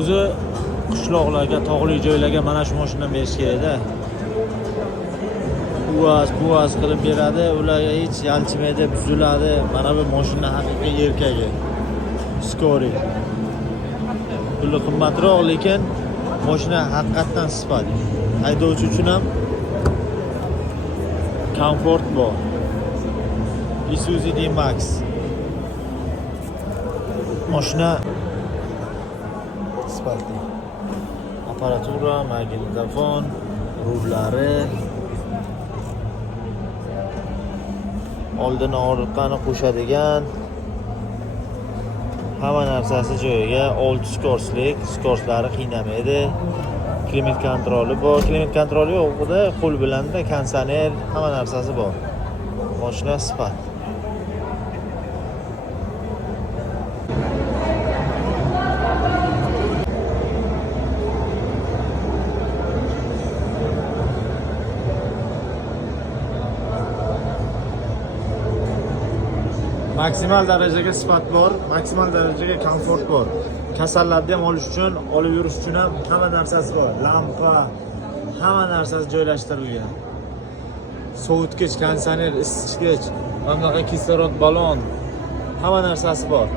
o'zi qishloqlarga, tog'li joylarga mana shu mashinadan berish kerak-da. Buvaz qilib beradi, ularga hech yalchimaydi, buziladi. Mana bu mashina haqiqiy erkagi. Skori. Puli qimmatroq, lekin mashina haqiqatan sifat. Haydovchi uchun ham komfort bor. Isuzu D-Max. Mashina sifatli. Apparatura, magnitofon, rullari, oldin orqani qo'shadigan hamma narsasi joyiga. 6 skorslik, skorslari qiynamaydi. Klimat kontroli bor. Klimat kontroli yo'q-da, qo'l bilan-da konditsioner, hamma narsasi bor. Mashina sifat. Maksimal darajaga sifat bor, maksimal darajaga komfort bor. Kasallarni ham olish uchun, olib yurish uchun ham hamma narsasi bor. Lampa, hamma narsasi joylashtirilgan. Sovutgich, konditsioner, isitgich, mana bunaqa kislorod balon, hamma narsasi bor.